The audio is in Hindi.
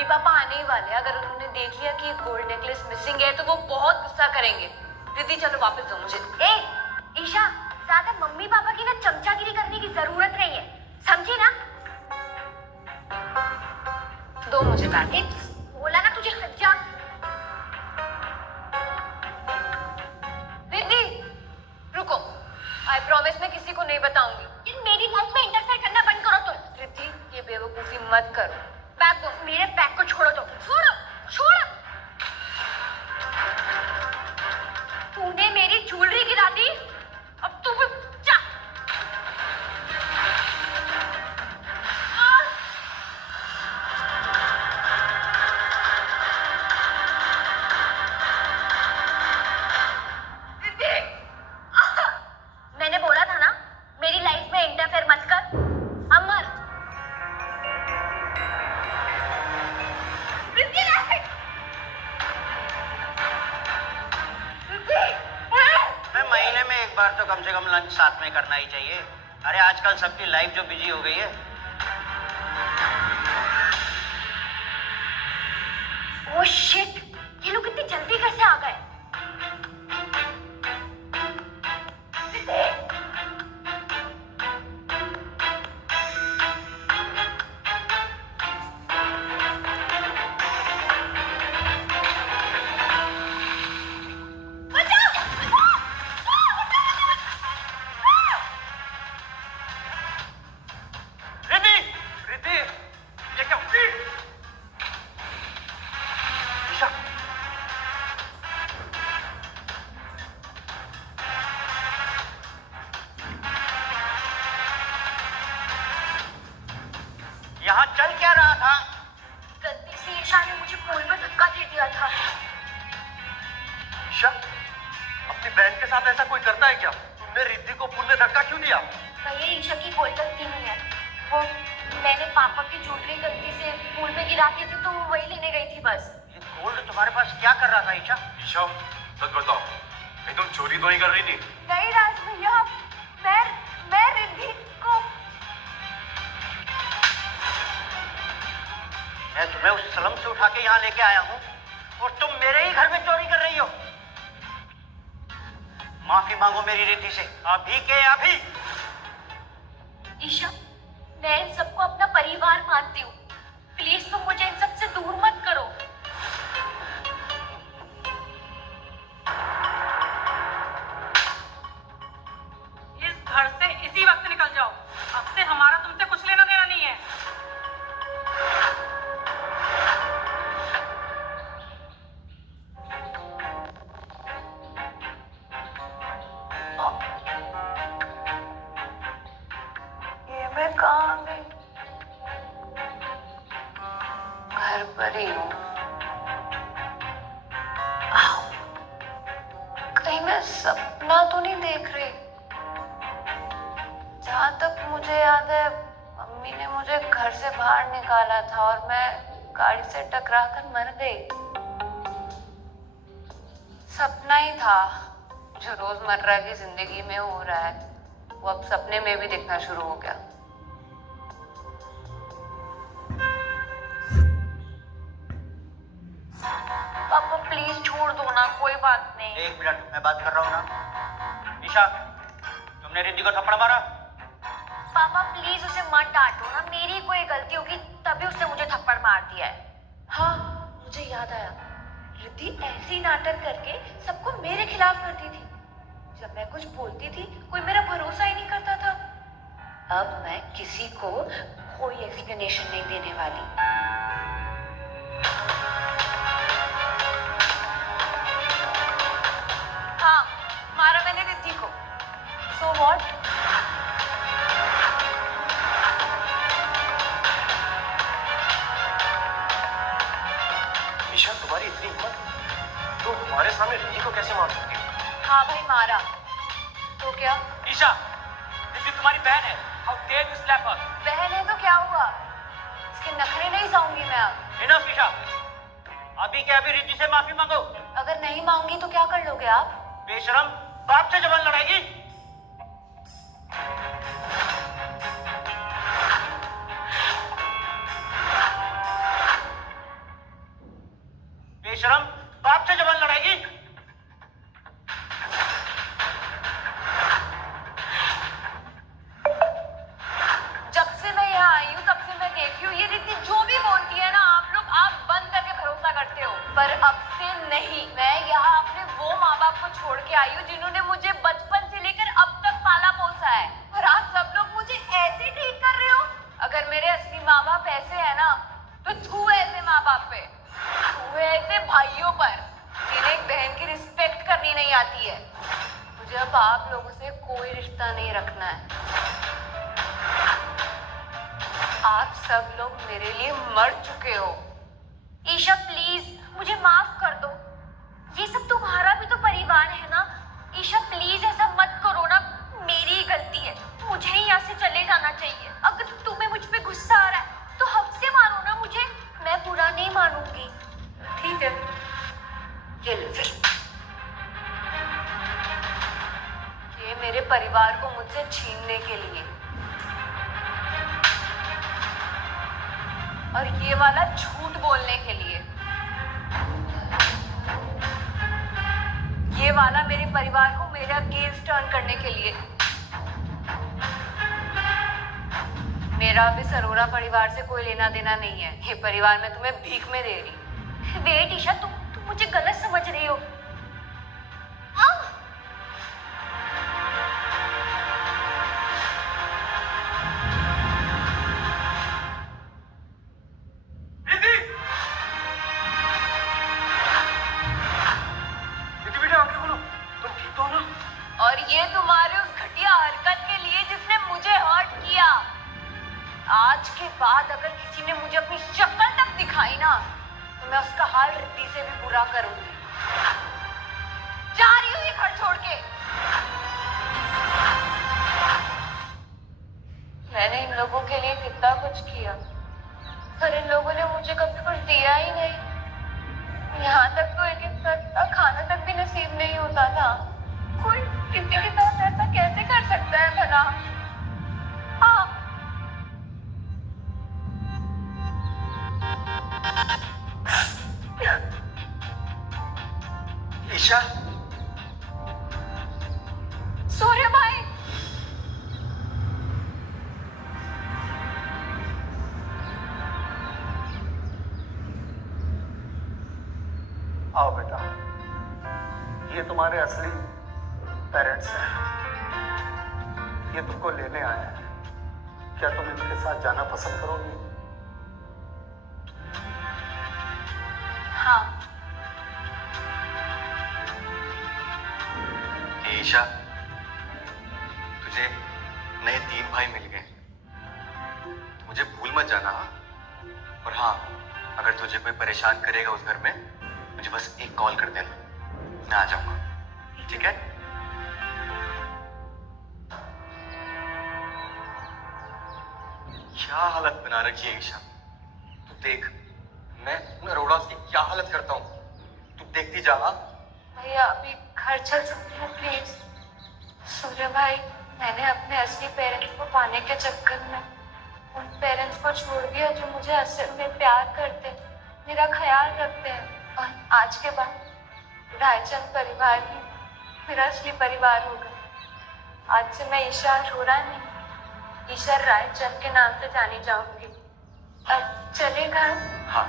मम्मी पापा आने ही वाले हैं। अगर उन्होंने देख लिया कि गोल्ड नेकलेस मिसिंग है तो वो बहुत गुस्सा करेंगे। दीदी चलो वापस दो मुझे। ए ईशा, ज्यादा मम्मी पापा की ना चमचागिरी करने की जरूरत नहीं है, समझी ना? दो मुझे बैग। बोला ना तुझे, हट जा। दीदी रुको, आई प्रॉमिस मैं किसी को नहीं बताऊंगी। मेरी लाइफ में इंटरफेयर करना बंद करो तुम। रिद्धि ये बेवकूफी मत करो। बैग दो। मेरे बैग को छोड़ो तो। छोड़ो छोड़ो। तूने मेरी ज्वेलरी गिरा दी, अब तू जा। मैंने बोला था ना मेरी लाइफ में इंटरफेयर मत कर। अमर महीने में एक बार तो कम से कम लंच साथ में करना ही चाहिए। अरे आजकल सबकी लाइफ जो बिजी हो गई है। ओह शिट, ये लोग इतनी जल्दी कैसे आ गए? यहाँ चल क्या रहा था? गलती से ईशा ने मुझे पोल में धक्का दे दिया था। ईशा, अपनी बहन के साथ ऐसा कोई करता है क्या? तुमने रिद्धि को पुल में धक्का क्यों दिया? भैया ईशा की कोई गलती नहीं है। वो मैंने पापा की ज्वेलरी गलती से पूल में गिरा दी थी तो वो वही लेने गई थी बस। ये गोल्ड तुम्हारे पास क्या कर रहा था ईशा? ईशा, सच बताओ, कहीं तुम चोरी तो नहीं कर रही थी? नहीं राज भैया, मैं रिद्धि को। मैं तुम्हें उस स्लम से उठा के यहाँ लेके आया हूँ और तुम मेरे ही घर में चोरी कर रही हो। माफी मांगो मेरी रिद्धि से, अभी के अभी। ईशा, मैं इन सबको अपना परिवार मानती हूँ, प्लीज तुम मुझे इन सबसे दूर मत करो। इस घर से इसी वक्त निकल जाओ। अब से हमारा तुमसे कुछ लेना देना नहीं है। ये मैं कहाँ गई? घर पर ही हूँ। आओ, कहीं मैं सपना तो नहीं देख रही? जहाँ तक मुझे याद है मम्मी ने मुझे घर से बाहर निकाला था और मैं गाड़ी से टकरा कर मर गई। सपना ही था जो रोजमर्रा की जिंदगी में हो रहा है वो अब सपने में भी दिखना शुरू हो गया। पापा प्लीज छोड़ दो ना, कोई बात नहीं। एक मिनट, मैं बात कर रहा हूँ ना। ईशा, तुमने रिद्धि को थप्पड़ मारा? पापा प्लीज उसे मत डांटो ना, मेरी कोई गलती होगी तभी उसने मुझे थप्पड़ मार दिया है। हाँ मुझे याद आया, रिद्धि ऐसे ही नाटक करके सबको मेरे खिलाफ करती थी। जब मैं कुछ बोलती थी कोई मेरा भरोसा ही नहीं करता था। अब मैं किसी को कोई एक्सप्लेनेशन नहीं देने वाली। हाँ मारा मैंने रिद्धि को। So what? ईशा, तुम्हारी इतनी हिम्मत, तुम हमारे सामने रिद्धि को कैसे मार सकती हो? हाँ भाई मारा तो क्या? ईशा, रिद्धि तुम्हारी बहन है। How dare you slap her? बहन है तो क्या हुआ? इसके नखरे नहीं सहूंगी मैं अब। इनफ ईशा, अभी के अभी रिद्धि से माफी मांगो। अगर नहीं मांगी तो क्या कर लोगे आप? बेशरम, बाप से जबान लड़ाएगी? बेशरम, बाप से जबान लड़ाएगी? जब से मैं यहाँ आई हूँ तब से मैं देखी हूँ ये रिद्धि जो भी बोलती है ना आप बंद करके भरोसा करते हो, पर अब से नहीं। मैं यहाँ अपने वो माँ बाप को छोड़ के आई हूँ जिन्होंने मुझे बचपन से लेकर अब तक पाला पोसा है, और आप सब लोग मुझे ऐसे ट्रीट कर रहे हो। अगर मेरे असली माँ बाप ऐसे है ना तो थू ऐसे माँ बाप पे, थू ऐसे भाइयों पर जिन्हें एक बहन की रिस्पेक्ट करनी नहीं आती है। मुझे अब आप लोगों से कोई रिश्ता नहीं रखना है। आप सब लोग मेरे लिए मर चुके हो। ईशा प्लीज मुझे माफ कर दो, ये सब तुम्हारा भी तो परिवार है ना। ईशा प्लीज ऐसा मत करो ना, मेरी ही गलती है, मुझे ही यहाँ से चले जाना चाहिए। अगर तुम्हें मुझ पे गुस्सा आ रहा है तो हक से मानो ना मुझे, मैं बुरा नहीं मानूंगी। ठीक है, ये लो फिर। ये मेरे परिवार को मुझसे छीनने के लिए, और ये वाला झूठ बोलने के लिए। ये वाला मेरे परिवार को मेरे अगेंस्ट टर्न करने के लिए। मेरा अभी सरोरा परिवार से कोई लेना देना नहीं है। ये परिवार मैं तुम्हें भीख में दे रही। वेट ईशा, तुम मुझे गलत समझ रही हो। रिद्धि! रिद्धि बेटा, आंखें खोलो। तुम ठीक तो हो ना? और ये तुम्हारे उस घटिया हरकत के लिए जिसने मुझे हर्ट किया। आज के बाद अगर किसी ने मुझे अपनी शक्ल तक दिखाई ना तो मैं उसका हाल रिद्धि से भी बुरा करूंगी। जा रही हूँ ये घर छोड़ के। मैंने इन लोगों के लिए कितना कुछ किया, पर इन लोगों ने मुझे कभी कुछ दिया ही नहीं। यहाँ तक तो एक एक वक्त का खाना तक भी नसीब नहीं होता था। कोई किसी के साथ ऐसा कैसे कर सकता है भला? हाँ, ईशा, सूर्य भाई। आओ बेटा, ये तुम्हारे असली पेरेंट्स हैं। ये तुमको लेने आए हैं। क्या तुम इनके साथ जाना पसंद करोगी? हाँ, ईशा, तुझे नए 3 भाई मिल गए। मुझे भूल मत जाना। और हाँ, अगर तुझे कोई परेशान करेगा उस घर में, मुझे बस एक कॉल कर देना, मैं आ जाऊंगा। ठीक है? क्या हालत बना रखी है ईशा। तू देख, मैं नरोड़ा की क्या हालत करता हूँ, तू देखती जा। भैया अभी घर चल सकते हो प्लीज? सूर्य भाई, मैंने अपने असली पेरेंट्स को पाने के चक्कर में उन पेरेंट्स को छोड़ दिया जो मुझे असल में प्यार करते, मेरा ख्याल रखते हैं। और आज के बाद रायचंद परिवार ही मेरा असली परिवार होगा। आज से मैं ईशा अरोड़ा नहीं, ईशा रायचंद के नाम से जानी जाऊंगी। अब चलेगा? हाँ,